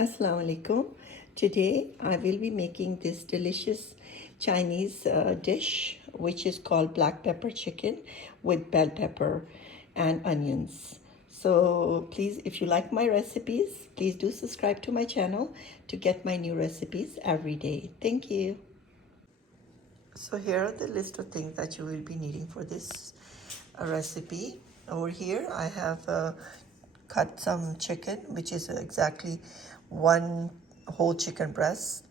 Assalamu alaikum. Today I will be making this delicious Chinese dish which is called black pepper chicken with bell pepper and onions. So please, if you like my recipes, please do subscribe to my channel to get my new recipes every day. Thank you. So here are the list of things that you will be needing for this recipe. Over here I have cut some chicken, which is exactly one whole chicken breast,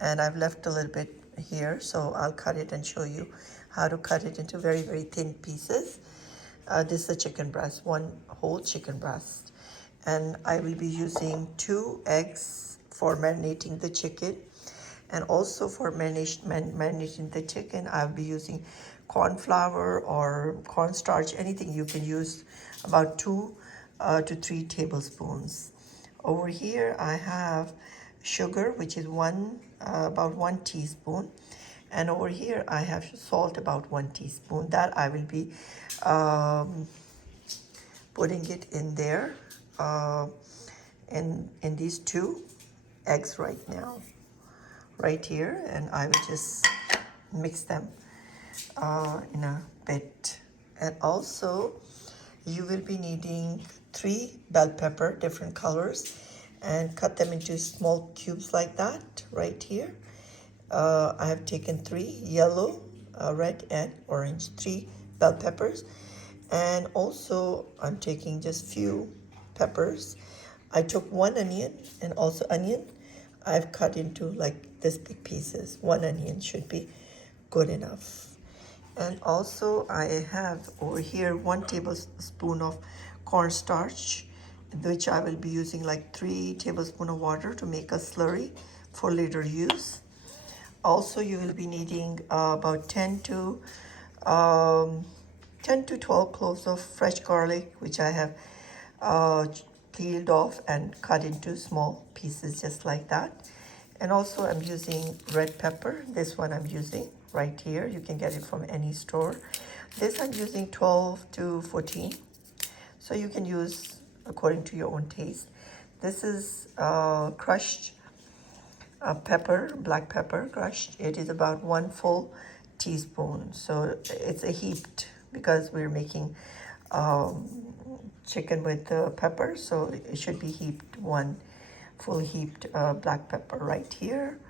and I've left a little bit here, so I'll cut it and show you how to cut it into very, very thin pieces. This is a chicken breast, one whole chicken breast, and I will be using 2 eggs for marinating the chicken. And also for marinating the chicken, I'll be using corn flour or cornstarch, anything you can use, about 2 to 3 tablespoons. Over here I have sugar, which is about 1 teaspoon. And over here I have salt, about 1 teaspoon. That I will be putting it in there in these 2 eggs right now, right here, and I will just mix them in a bit. And also you will be needing 3 bell pepper, different colors, and cut them into small cubes like that right here. I have taken 3 yellow, red and orange, 3 bell peppers. And also I'm taking just few peppers. I took 1 onion, and also onion I've cut into like this big pieces. 1 onion should be good enough. And also I have over here 1 tablespoon of cornstarch, which I will be using like 3 tablespoons of water to make a slurry for later use. Also you will be needing about 10 to 12 cloves of fresh garlic, which I have peeled off and cut into small pieces just like that. And also I'm using red pepper. This one I'm using right here. You can get it from any store. This I'm using 12 to 14. So you can use according to your own taste. This is crushed pepper, black pepper crushed. It is about 1 full teaspoon. So it's a heaped, because we're making chicken with pepper, so it should be heaped, 1 full heaped black pepper right here.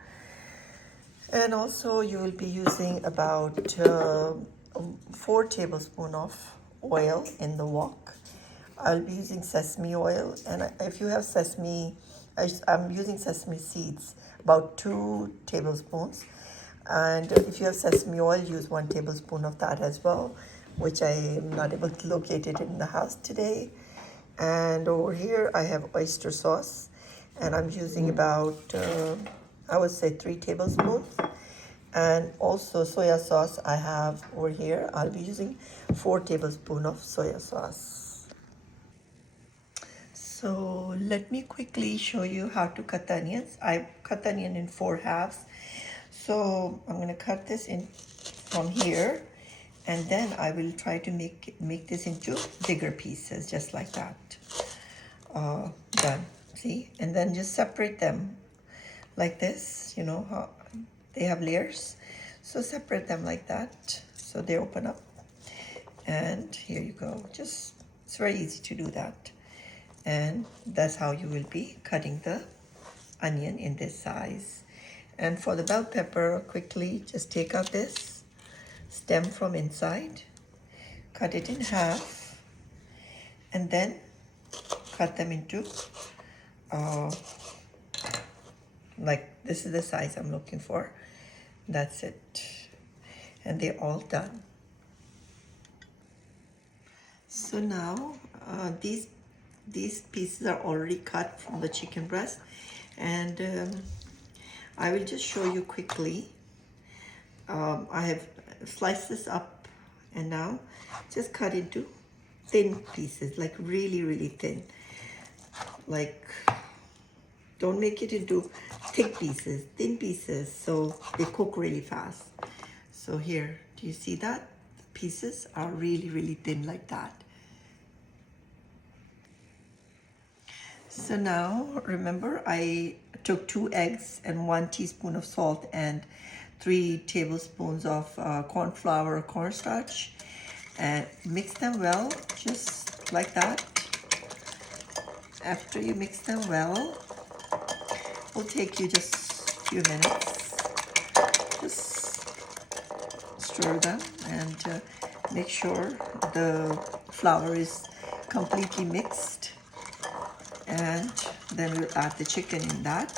And also you will be using about 4 tablespoons of oil in the wok. I'll be using sesame oil, and if you have sesame, I'm using sesame seeds, about 2 tablespoons. And if you have sesame oil, use 1 tablespoon of that as well, which I am not able to locate it in the house today. And over here I have oyster sauce, and I'm using about I would say 3 tablespoons. And also soya sauce I have over here. I'll be using 4 tablespoons of soya sauce. So let me quickly show you how to cut the onions. I cut the onion in 4 halves. So I'm going to cut this in from here, and then I will try to make this into bigger pieces, just like that. Done. See? And then just separate them like this. You know how they have layers. So separate them like that so they open up. And here you go. Just, it's very easy to do that. And that's how you will be cutting the onion in this size. And for the bell pepper, quickly just take out this stem from inside, cut it in half, and then cut them into like this is the size I'm looking for. That's it. And they're all done. So now these pieces are already cut from the chicken breast, and I will just show you quickly. I have sliced this up, and now just cut into thin pieces, like really, really thin. Like, don't make it into thick pieces, thin pieces, so they cook really fast. So here, do you see that? The pieces are really, really thin like that. So now, remember, I took 2 eggs and 1 teaspoon of salt and 3 tablespoons of corn flour or cornstarch, and mix them well, just like that. After you mix them well, it will take you just a few minutes. Just stir them and make sure the flour is completely mixed. And then we'll add the chicken in that,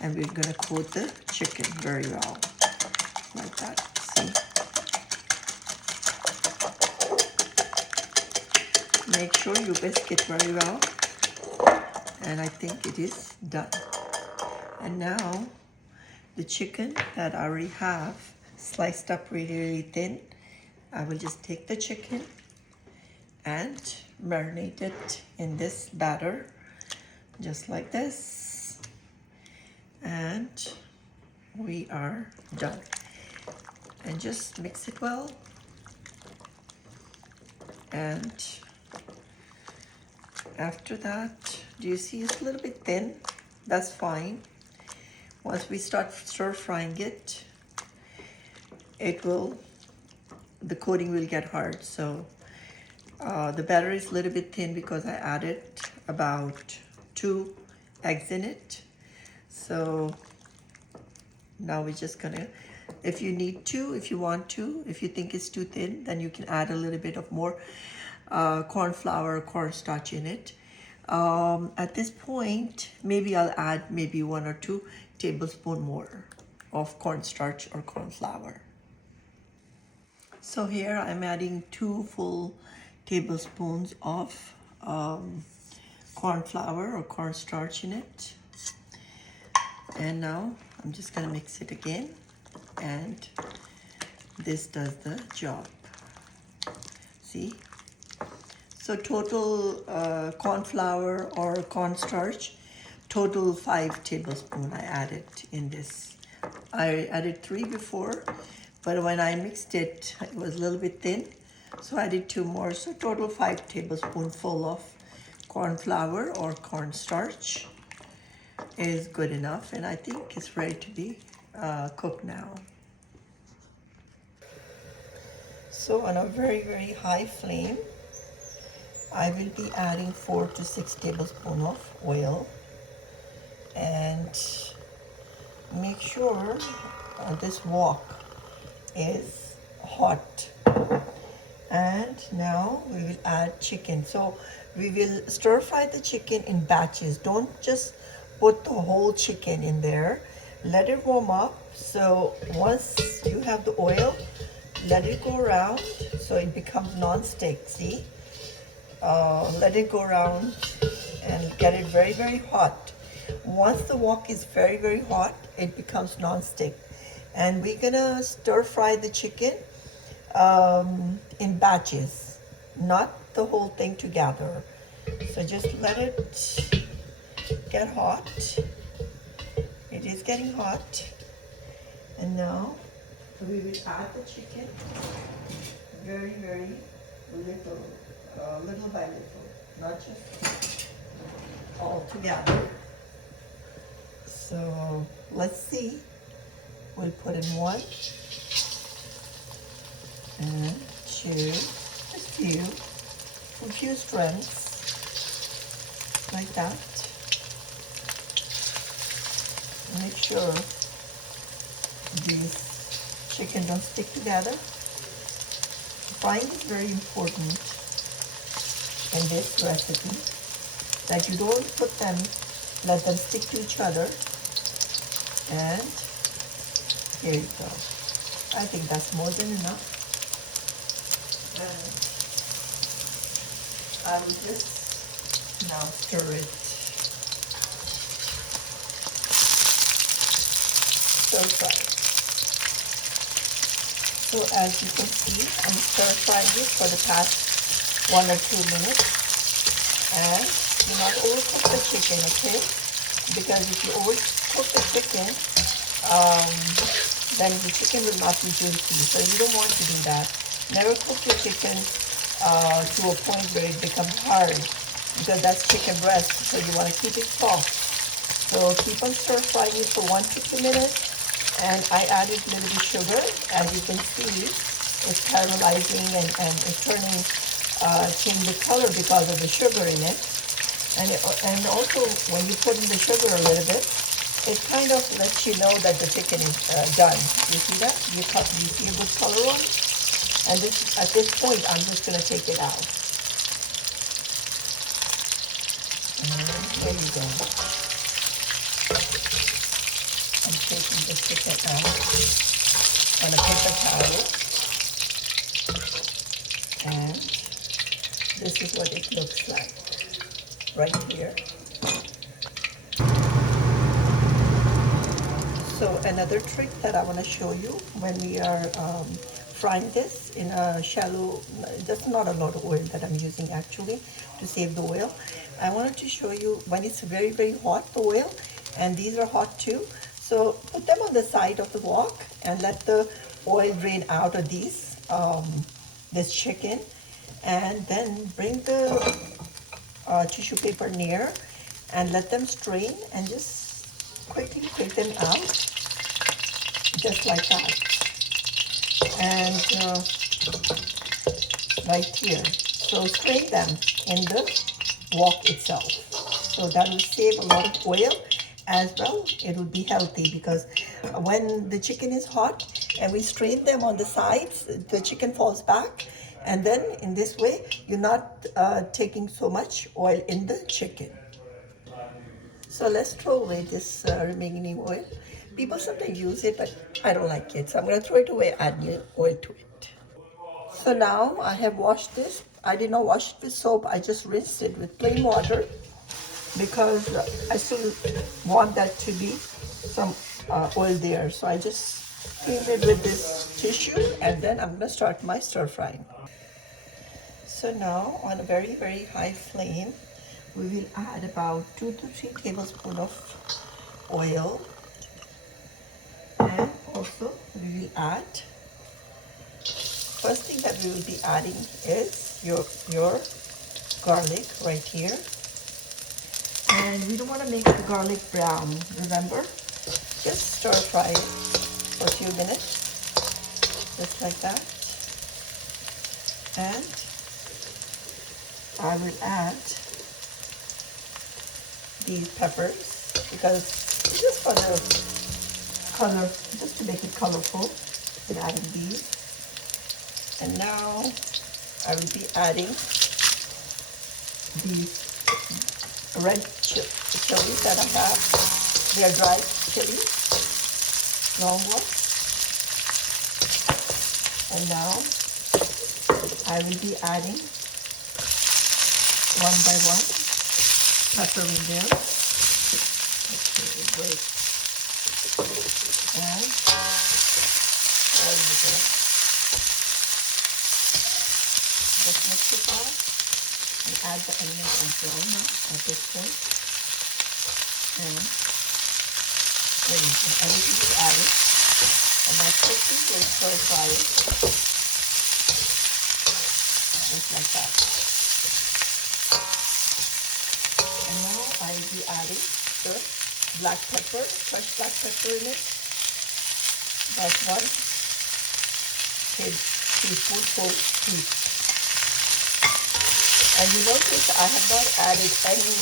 and we're going to coat the chicken very well, like that. See? Make sure you whisk it very well, and I think it is done. And now the chicken that I already have sliced up really, really thin, I will just take the chicken and marinate it in this batter, just like this, and we are done. And just mix it well, and after that, do you see it's a little bit thin? That's fine. Once we start stir frying it, the coating will get hard. So the batter is a little bit thin because I added about 2 eggs in it. So now we're just gonna, if you need to, if you want to, if you think it's too thin, then you can add a little bit of more corn flour or cornstarch in it. At this point, maybe I'll add maybe 1 or 2 tablespoons more of cornstarch or corn flour. So here I'm adding 2 full tablespoons of corn flour or cornstarch in it. And now I'm just gonna mix it again, and this does the job. See? So total corn flour or cornstarch, total 5 tablespoons I added in this. I added 3 before, but when I mixed it, it was a little bit thin, so I added 2 more. So total 5 tablespoons full of corn flour or cornstarch is good enough, and I think it's ready to be cooked now. So on a very, very high flame, I will be adding 4 to 6 tablespoons of oil, and make sure this wok is hot. And now we will add chicken. So we will stir fry the chicken in batches. Don't just put the whole chicken in there. Let it warm up. So once you have the oil, let it go around so it becomes non-stick. See? Let it go around and get it very, very hot. Once the wok is very, very hot, it becomes non-stick. And we're gonna stir fry the chicken in batches, not the whole thing together. So just let it get hot. It is getting hot. And now we will add the chicken very, very little, little by little, not just all together. So let's see. We'll put in 1 and 2, a few strands, like that. Make sure these chicken don't stick together. Frying is very important in this recipe, that you don't let them stick to each other. And here you go. I think that's more than enough. And I will just now stir it. Stir fry. So as you can see, I'm stir frying it for the past 1 or 2 minutes. And do not overcook the chicken, okay? Because if you overcook the chicken, then the chicken will not be juicy. So you don't want to do that. Never cook your chicken to a point where it becomes hard. because that's chicken breast, so you want to keep it soft. So keep on stir frying it for 1 to 2 minutes. And I added a little bit sugar. As you can see, it's caramelizing and it's turning, change the color because of the sugar in it. And also, when you put in the sugar a little bit, it kind of lets you know that the chicken is done. You see that? You see a good color on it? And at this point, I'm just going to take it out. And there you go. I'm taking the chicken out on a paper towel. And this is what it looks like right here. So another trick that I want to show you when we are frying this in a shallow, that's not a lot of oil that I'm using actually to save the oil. I wanted to show you when it's very, very hot, the oil, and these are hot too. So put them on the side of the wok and let the oil drain out of this chicken, and then bring the tissue paper near and let them strain and just quickly take them out, just like that. And right here. So strain them in the wok itself. So that will save a lot of oil as well. It will be healthy because when the chicken is hot and we strain them on the sides, the chicken falls back. And then in this way, you're not taking so much oil in the chicken. So let's throw away this remaining oil. People sometimes use it, but I don't like it. So I'm going to throw it away, add new oil to it. So now I have washed this. I did not wash it with soap. I just rinsed it with plain water because I still want that to be some oil there. So I just cleaned it with this tissue, and then I'm going to start my stir frying. So now on a very, very high flame, we will add about 2 to 3 tablespoons of oil, and also we will add, first thing that we will be adding is your garlic right here. And we don't want to make the garlic brown, remember? Just stir fry it for a few minutes, just like that. And I will add these peppers because just for the color, just to make it colorful, I'm adding these. And now I will be adding these red chilies that I have. They are dried chilies, long ones. And now I will be adding one by one pepper in there. Okay, great. And there you go. Just mix it all and add the onion as well now at this point. And there you go. Everything is added. And now quickly we'll stir fry it. Just like that. And now I'll be adding the black pepper, fresh black pepper in it. About 1 teaspoonful each. And you notice I have not added any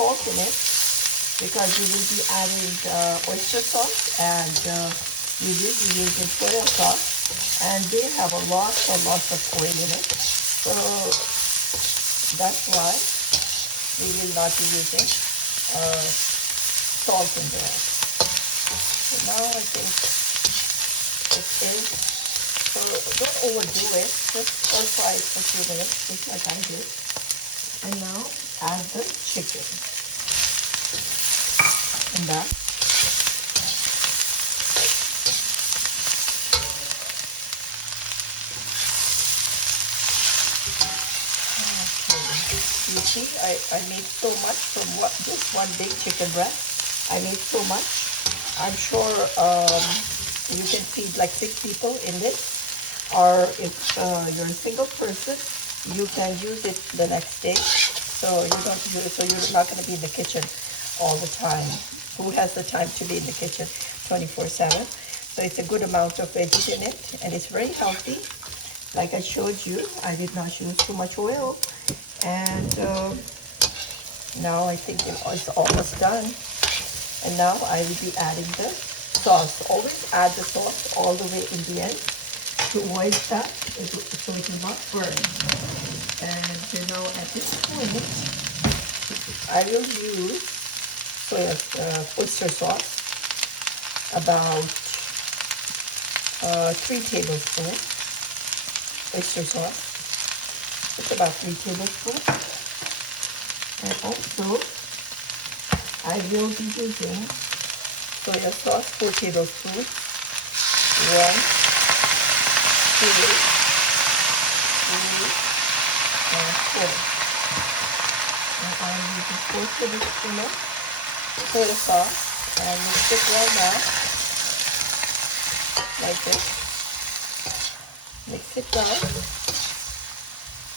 salt in it because we will be adding oyster sauce, and we will be using soy sauce, and they have a lot of oil in it. So that's why we will not be using salt in there. So now I think it is. So don't overdo it. Just stir fry it for a few minutes, just like I did. And now add the chicken. And that. You see, I made so much from just one big chicken breast. I made so much. I'm sure you can feed like 6 people in this. or if you're a single person, you can use it the next day. So you're not going to be in the kitchen all the time. Who has the time to be in the kitchen 24/7? So it's a good amount of veggies in it, and it's very healthy. Like I showed you, I did not use too much oil, and now I think it's almost done. And now I will be adding the sauce. Always add the sauce all the way in the end to avoid that, so it will not burn. And at this point, I will use oyster sauce, about 3 tablespoons. Oyster sauce, it's about 3 tablespoons. And also, I will be using soya sauce, 4 tablespoons. 1, 2, 3, and 4. And I'm using 4 tablespoons of soya sauce, and mix it well now, like this. Mix it well.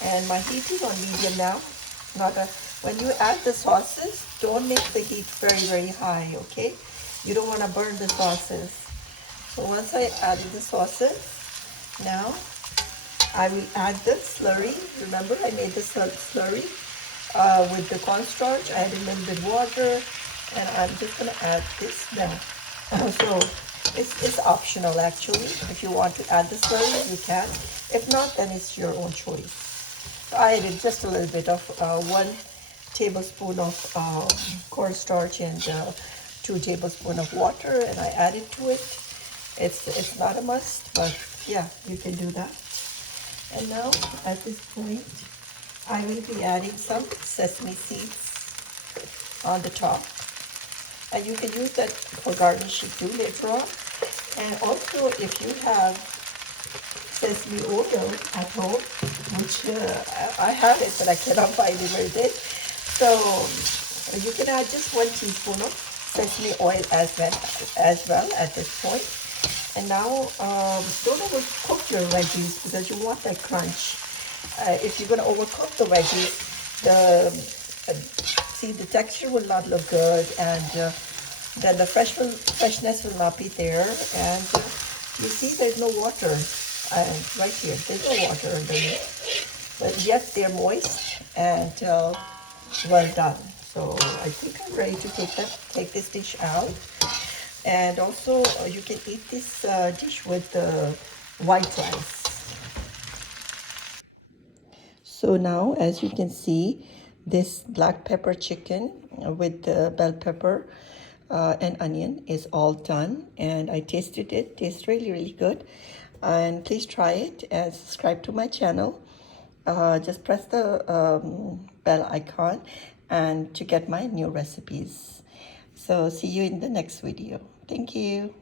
And my heat is on medium now. When you add the sauces, don't make the heat very, very high, okay? You don't want to burn the sauces. So once I added the sauces, now I will add the slurry. Remember, I made the slurry with the cornstarch. I added a little bit of water, and I'm just going to add this now. So it's optional, actually. If you want to add the slurry, you can. If not, then it's your own choice. So I added just a little bit of 1 tablespoon of cornstarch and 2 tablespoons of water, and I added to it. It's not a must, but yeah, you can do that. And now at this point, I will be adding some sesame seeds on the top, and you can use that for garnishing too later on. And also, if you have sesame oil at home, which I have it, but I cannot find it where it is. So you can add just 1 teaspoon of sesame oil as well at this point. And now don't overcook your veggies, because you want that crunch. If you're going to overcook the veggies, the texture will not look good, and then the freshness will not be there. And you see, there's no water right here. There's no water underneath, but yet they're moist and well done. So I think I'm ready to take this dish out. And also, you can eat this dish with white rice. So now, as you can see, this black pepper chicken with the bell pepper and onion is all done. And I tasted it. Tastes really, really good. And please try it and subscribe to my channel. Just press the bell icon and to get my new recipes. So see you in the next video. Thank you.